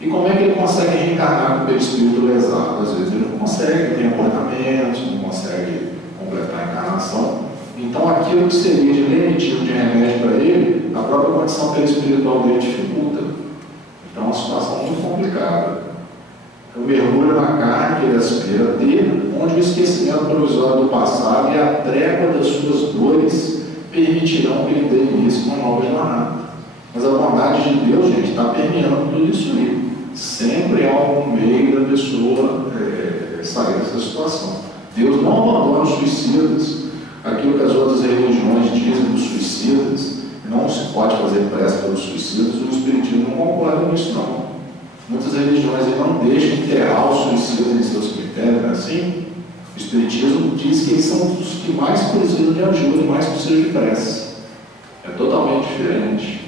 E como é que ele consegue reencarnar com o perispírito lesado? Às vezes ele não consegue, tem abortamentos, não consegue completar a encarnação. Então, aquilo que seria de lenitivo de remédio para ele, a própria condição perispiritual dele dificulta. Então, é uma situação muito complicada. O mergulho na carne que ele aspira a ter, onde o esquecimento provisório do passado e a trégua das suas dores permitirão que ele dê início a uma nova jornada. Mas a bondade de Deus, gente, está permeando tudo isso aí. Sempre há algum meio da pessoa sair dessa situação. Deus não abandona os suicidas. Aquilo que as outras religiões dizem dos suicidas, não se pode fazer prece pelos suicidas, o Espiritismo não concorda com isso, não. Muitas religiões não deixam enterrar os suicidas em seus cemitérios, não é assim? O Espiritismo diz que eles são os que mais precisam de ajuda, mais precisam de prece. É totalmente diferente.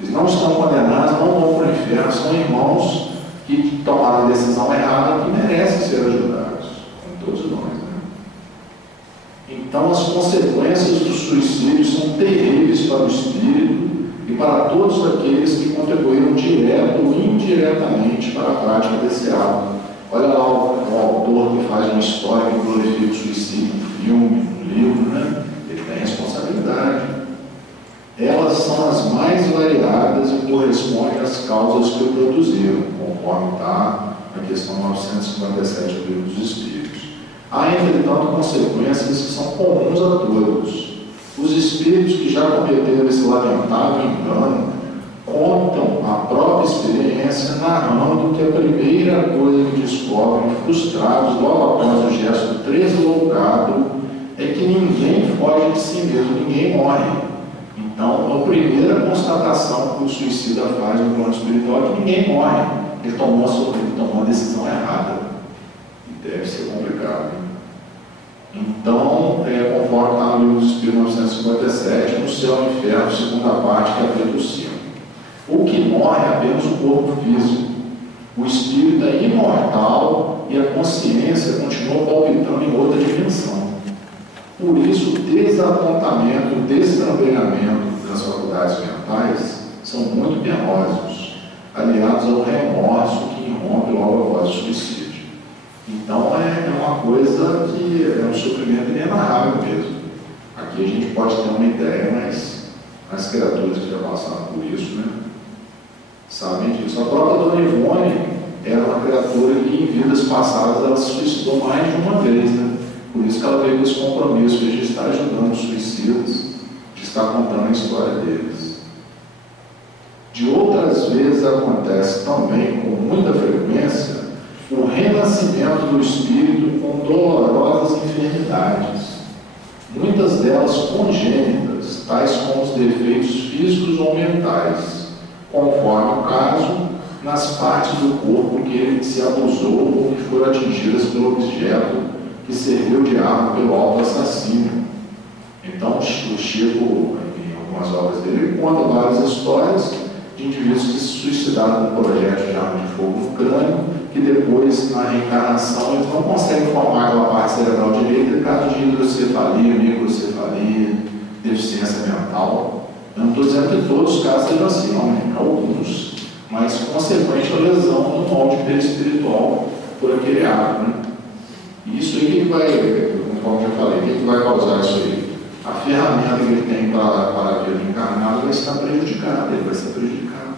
Eles não estão condenados, não vão para o inferno, são irmãos que tomaram a decisão errada e que merecem ser ajudados, como todos nós. Né? Então, as consequências do suicídio são terríveis para o espírito e para todos aqueles que contribuíram direto ou indiretamente para a prática desse ato. Olha lá o autor que faz uma história que glorifica o suicídio, um filme, um livro, né? Ele tem responsabilidade. Elas são as mais variadas e correspondem às causas que o produziram, conforme está na questão 957 do Livro dos Espíritos. Há, entretanto, consequências que são comuns a todos. Os espíritos que já cometeram esse lamentável engano contam a própria experiência, narrando que a primeira coisa que descobrem, frustrados logo após o gesto tresloucado, é que ninguém foge de si mesmo, ninguém morre. Então, a primeira constatação que o suicida faz no plano espiritual é que ninguém morre. Ele tomou uma decisão errada. E deve ser complicado. Então, conforme está no Livro dos Espíritos 957, no Céu e Inferno, segunda parte, capítulo 5. O que morre é apenas o corpo físico. O espírito é imortal e a consciência continua palpitando em outra dimensão. Por isso, o desapontamento, o destrambelhamento das faculdades mentais são muito penosos, aliados ao remorso que irrompe logo após o suicídio. Então, é uma coisa que é um sofrimento inenarrável mesmo. Aqui a gente pode ter uma ideia, mas as criaturas que já passaram por isso, né, sabem disso. A própria Dona Ivone era uma criatura que, em vidas passadas, ela se suicidou mais de uma vez, né? Por isso que ela veio com esse compromisso de estar ajudando os suicidas, de estar contando a história deles. De outras vezes acontece também, com muita frequência, o renascimento do espírito com dolorosas enfermidades, muitas delas congênitas, tais como os defeitos físicos ou mentais, conforme o caso, nas partes do corpo que ele se abusou ou que foram atingidas pelo objeto que serviu de arma pelo alto assassino. Então, o Chico, em algumas obras dele, conta várias histórias de indivíduos que se suicidaram com projétil de arma de fogo no crânio, que depois, na reencarnação, eles não conseguem formar aquela parte cerebral direita, em caso de hidrocefalia, microcefalia, deficiência mental. Eu não estou dizendo que todos os casos sejam assim, não, né? Alguns, mas consequente a lesão no molde perispiritual por aquele ato, né? E isso aí que vai, conforme eu já falei, o que vai causar isso aí? A ferramenta que ele tem para a vida encarnada vai estar prejudicada, ele vai ser prejudicado.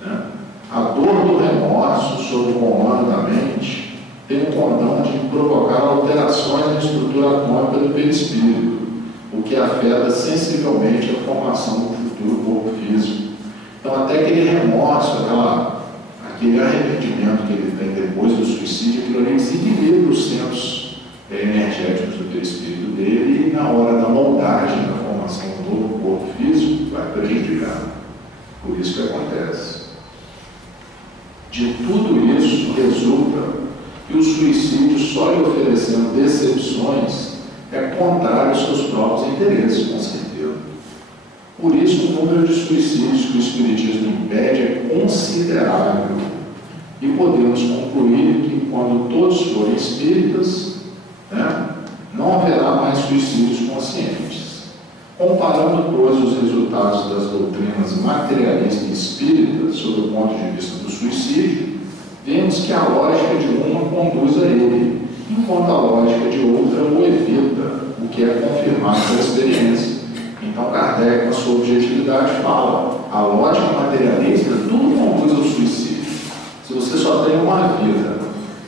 Né? A dor do remorso sob o comando da mente tem o condão de provocar alterações na estrutura atômica do perispírito, o que afeta sensivelmente a formação do futuro corpo físico. Então, até aquele remorso, aquele arrependimento que ele tem depois do suicídio, aquilo ali desequilibra os centros energéticos do perispírito dele e, na hora da moldagem, da formação do novo corpo físico, vai prejudicar. Por isso que acontece. De tudo isso resulta que o suicídio, só lhe oferecendo decepções, é contrário aos seus próprios interesses, com certeza. Por isso, o número de suicídios que o Espiritismo impede é considerável. E podemos concluir que, quando todos forem espíritas, né, não haverá mais suicídios conscientes. Comparando, pois, os resultados das doutrinas materialistas e espíritas sob o ponto de vista do suicídio, vemos que a lógica de uma conduz a ele, enquanto a lógica de outra o evita, o que é confirmado pela experiência. Então, Kardec, com a sua objetividade, fala: a lógica materialista tudo conduz ao suicídio. Se você só tem uma vida,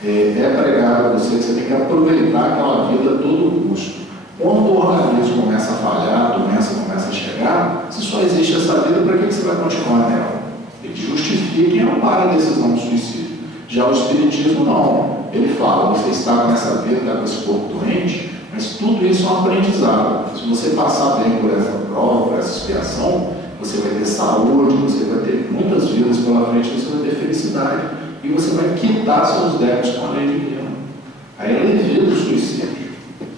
é pregado a você que você tem que aproveitar aquela vida a todo custo. Quando o organismo começa a falhar, a doença começa a chegar, se só existe essa vida, para que você vai continuar nela? Ele justifica e ampara a decisão do suicídio. Já o Espiritismo não. Ele fala: você está com essa vida, está com esse corpo doente, mas tudo isso é um aprendizado. Se você passar bem por essa prova, por essa expiação, você vai ter saúde, você vai ter muitas vidas pela frente, você vai ter felicidade. E você vai quitar seus débitos com a lei divina. Aí ela evita o suicídio.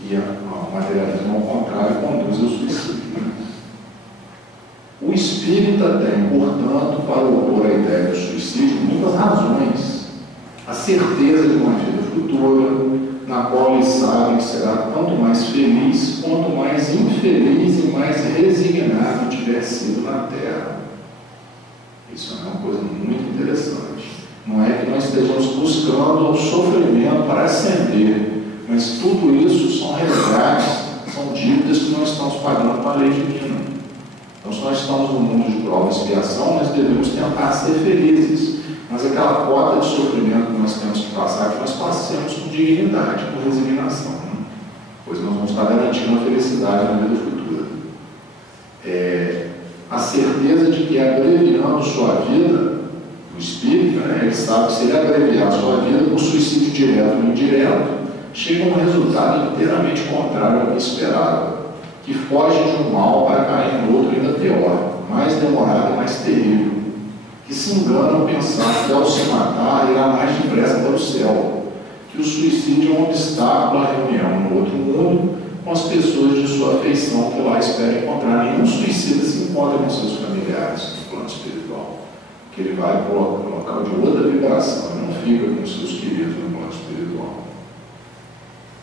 E o materialismo, ao contrário, conduz ao suicídio. O espírita tem, portanto, para opor a ideia do suicídio, muitas razões. A certeza de uma vida futura, na qual ele sabe que será tanto mais feliz, quanto mais infeliz e mais resignado tiver sido na Terra. Isso é uma coisa muito interessante. Não é que nós estejamos buscando o sofrimento caminhando para ascender, mas tudo isso são resgates, são dívidas que nós estamos pagando com a lei divina. Então, se nós estamos no mundo de prova e expiação, nós devemos tentar ser felizes, mas aquela cota de sofrimento que nós temos que passar, que nós passemos com dignidade, com resignação, né? Pois nós vamos estar garantindo a felicidade na vida futura. A certeza de que abreviando sua vida, o espírito, né, ele sabe que se ele abreviar sua vida por suicídio direto ou indireto, chega a um resultado inteiramente contrário ao que esperava, que foge de um mal para cair em outro ainda pior, mais demorado e mais terrível, que se engana ao pensar que ao se matar irá mais depressa para o céu, que o suicídio é um obstáculo à reunião no outro mundo com as pessoas de sua afeição que lá esperam encontrar. Nenhum suicida se encontra com seus familiares no plano espiritual, que ele vai para um local de outra vibração, ele não fica com seus queridos no plano espiritual.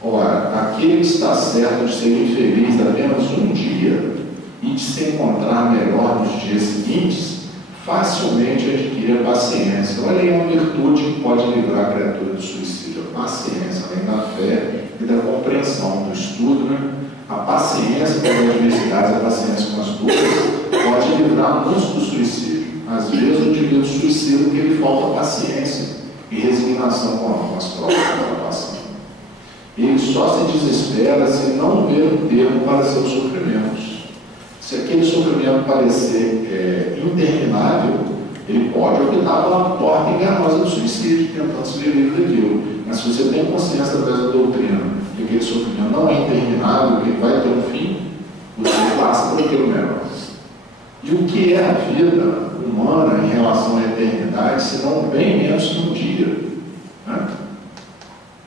Ora, aquele que está certo de ser infeliz apenas um dia e de se encontrar melhor nos dias seguintes, facilmente adquire a paciência. Olha aí uma virtude que pode livrar a criatura do suicídio: a paciência, além da fé e da compreensão, do estudo, né? A paciência com as adversidades, a paciência com as dores, pode livrar muitos do suicídio. Às vezes o indivíduo suicida porque ele falta paciência e resignação com as provas que está passando. Ele só se desespera se não ver um termo para seus sofrimentos. Se aquele sofrimento parecer interminável, ele pode optar pela porta enganosa do suicídio, tentando se livre daquilo. Mas se você tem consciência através da doutrina que aquele sofrimento não é interminável, que ele vai ter um fim, você passa por aquilo melhor. E o que é a vida humana em relação à eternidade, se não bem menos que um dia? Né?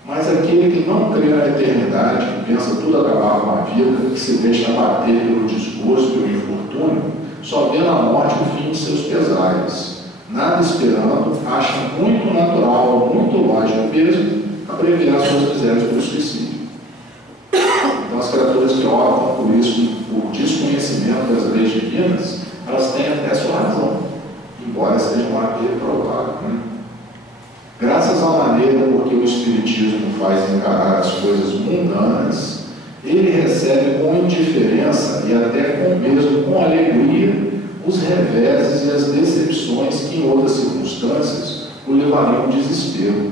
Mas aquele que não crê na eternidade, que pensa tudo acabar com a vida, que se deixa abater pelo desgosto e o infortúnio, só vê na morte o fim de seus pesares. Nada esperando, acha muito natural, muito lógico mesmo, abreviar suas misérias pelo suicídio. Então, as criaturas que optam por isso, por desconhecimento das leis divinas, elas têm até sua razão, embora sejam lá reprovadas, né? Graças à maneira por que o Espiritismo faz encarar as coisas mundanas, ele recebe com indiferença e até mesmo com alegria os reveses e as decepções que em outras circunstâncias o levariam ao desespero.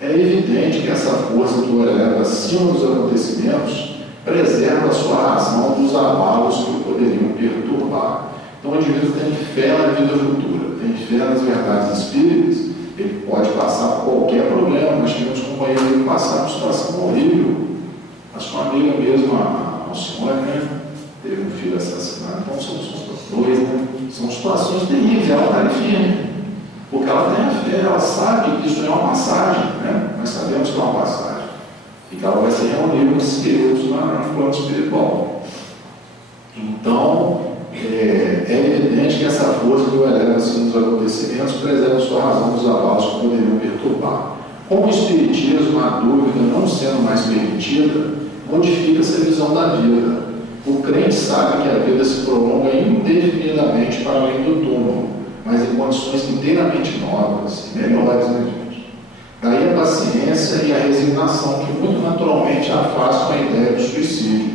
É evidente que essa força que o eleva acima dos acontecimentos preserva a sua razão dos abalos que o poderiam perturbar. Então o indivíduo tem fé na vida futura, tem fé nas verdades espíritas. Ele pode passar por qualquer problema. Nós tivemos companheiros que passaram por situação horrível. A sua amiga mesmo, a Alcione, né? Teve um filho assassinado. Então são dois, né? São situações terríveis. Ela está firme, porque ela tem a fé, ela sabe que isso é uma passagem, né? Nós sabemos que é uma passagem e que ela vai se reunir com esses queridos no plano espiritual. Então é evidente que essa força que o eleva assim nos acontecimentos preserva a sua razão dos abalos que poderiam perturbar. Com o Espiritismo, a dúvida não sendo mais permitida, modifica-se a visão da vida. O crente sabe que a vida se prolonga indefinidamente para além do túmulo, mas em condições inteiramente novas e melhores, né, gente? Daí a paciência e a resignação que muito naturalmente afastam a ideia do suicídio.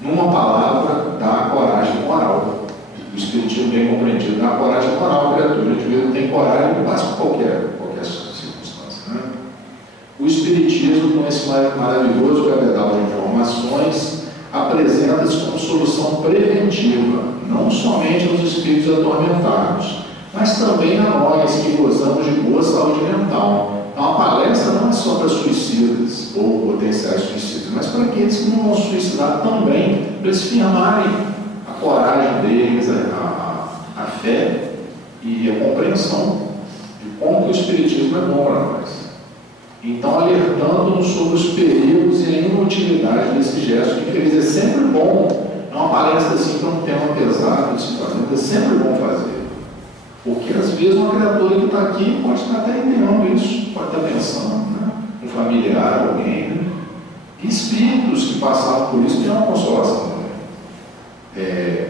Numa palavra, dá a coragem moral. O Espiritismo bem compreendido dá a coragem moral, criatura. O indivíduo tem coragem e passa por qualquer circunstância, né? O Espiritismo, com esse maravilhoso cabedal de informações, apresenta-se como solução preventiva, não somente aos espíritos atormentados, mas também a nós que gozamos de boa saúde mental. Então, a palestra não é só para suicidas ou potenciais suicidas, mas para aqueles que não vão suicidar também, para eles firmarem a coragem deles, a fé e a compreensão de como que o Espiritismo é bom para nós. Então, alertando-nos sobre os perigos e a inutilidade desse gesto, que infeliz é sempre bom. É uma palestra assim para um tema pesado, é sempre bom fazer. Porque às vezes uma criatura que está aqui pode estar até entendendo isso, pode estar pensando, né? Um familiar, alguém, né? E espíritos que passaram por isso têm uma consolação também.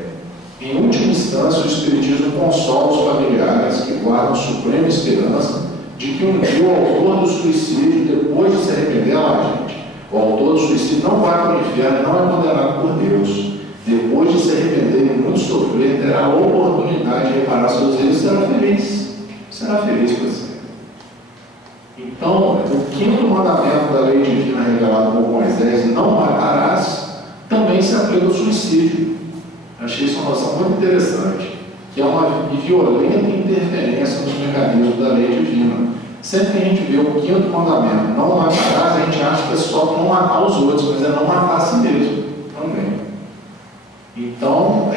Em última instância, o Espiritismo consola os familiares que guardam suprema esperança de que um dia o autor do suicídio, depois de se arrepender, gente, o autor do suicídio não vai para o inferno, não é condenado por Deus. Depois de se arrepender e muito sofrer, terá a oportunidade de reparar seus erros e será feliz. Será feliz para sempre. Então, o quinto mandamento da lei divina revelado por Moisés, não matarás, também se aplica ao suicídio. Achei isso uma noção muito interessante, que é uma violenta interferência nos mecanismos da lei divina. Sempre que a gente vê o quinto mandamento, não matarás, a gente acha que é só não matar os outros, mas é não matar a si mesmo também. Então,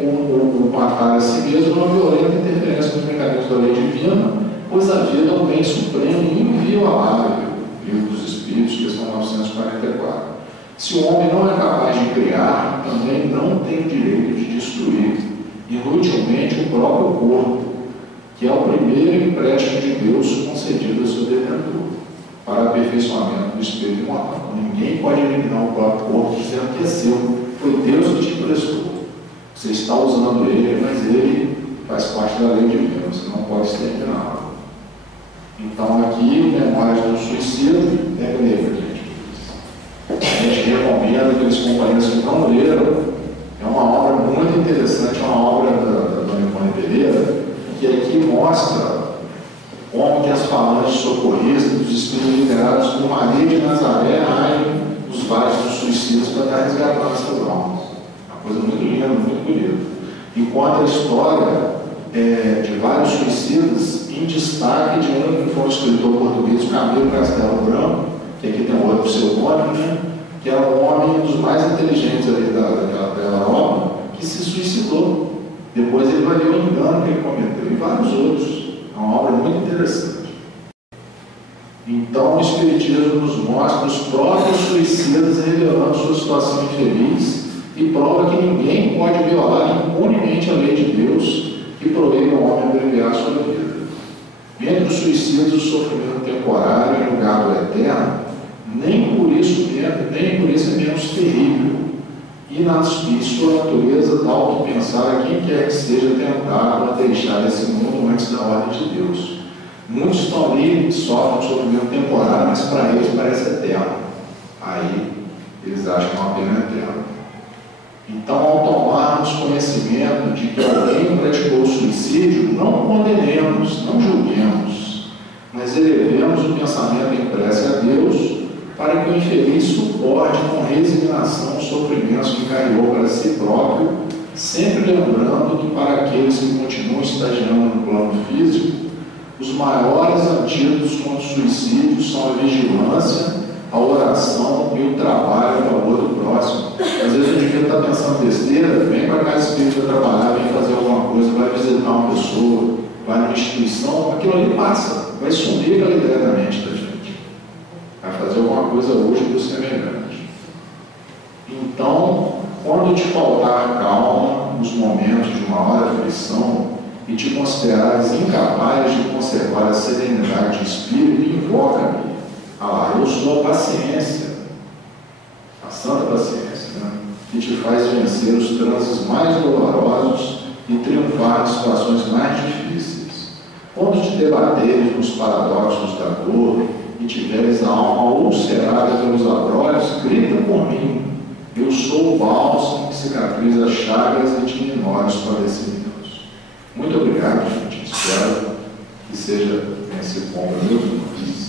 o matar a si mesmo é uma violenta interferência nos mecanismos da lei divina, pois a vida é um bem supremo e inviolável. Livro dos Espíritos, questão 944. Se o homem não é capaz de criar, também não tem o direito de destruir, inutilmente, o próprio corpo, que é o primeiro empréstimo de Deus concedido ao seu detentor, para aperfeiçoamento do espírito imortal. Ninguém pode eliminar o próprio corpo dizendo que é seu. Foi Deus que te emprestou. Você está usando ele, mas ele faz parte da lei divina. Você não pode exterminá-lo. Então, aqui, Memórias do Suicida, pega livro, gente. A gente recomenda aqueles companheiros que não leram. É uma obra muito interessante, é uma obra da Dona Ivone Pereira, que aqui mostra como que as falanges socorristas, dos espíritos liderados por Maria de Nazaré, agem nos vales dos suicidas para estar resgatando essas almas. Uma coisa muito linda, muito bonita. E conta a história de vários suicidas, em destaque de um que foi um escritor português, o Camilo Castelo Branco, que aqui tem um outro pseudônimo, né? Que era um homem dos mais inteligentes ali da Europa, que se suicidou. Depois ele valeu o engano que ele cometeu, e vários outros. É uma obra muito interessante. Então, o Espiritismo nos mostra os próprios suicidas revelando sua situação infeliz e prova que ninguém pode violar impunemente a lei de Deus que proíbe ao homem abreviar sua vida. Entre os suicidas, o sofrimento temporário em lugar do eterno, nem por isso é menos terrível. E sua natureza tal que pensar a quem quer que seja tentado a deixar esse mundo antes da ordem de Deus. Muitos estão ali, sofrem um sofrimento temporário, mas para eles parece eterno. Aí eles acham que é uma pena eterna. Então, ao tomarmos conhecimento de que alguém praticou o suicídio, não condenemos, não julguemos, mas elevemos o pensamento em prece a Deus, para que o infeliz suporte com resignação os sofrimentos que carregou para si próprio, sempre lembrando que para aqueles que continuam estagiando no plano físico, os maiores antídotos contra o suicídio são a vigilância, a oração e o trabalho em favor do próximo. Às vezes a gente está pensando besteira, vem para cá espírita trabalhar, vem fazer alguma coisa, vai visitar uma pessoa, vai numa instituição, aquilo ali passa, vai sumir aquela ideia da mente da gente. Vai fazer alguma coisa hoje do semelhante. Então, quando te faltar calma nos momentos de maior aflição e te considerares incapaz de conservar a serenidade de espírito, invoca-me. Eu sou a paciência, a santa paciência, né? Que te faz vencer os transes mais dolorosos e triunfar em situações mais difíceis. Quando te debateres nos paradoxos da dor e tiveres a alma ulcerada pelos abrolhos, grita por mim. Eu sou o bálsamo que cicatriza as chagas e diminui os padecimentos. Muito obrigado, gente. Espero que seja esse bom, meus irmãos.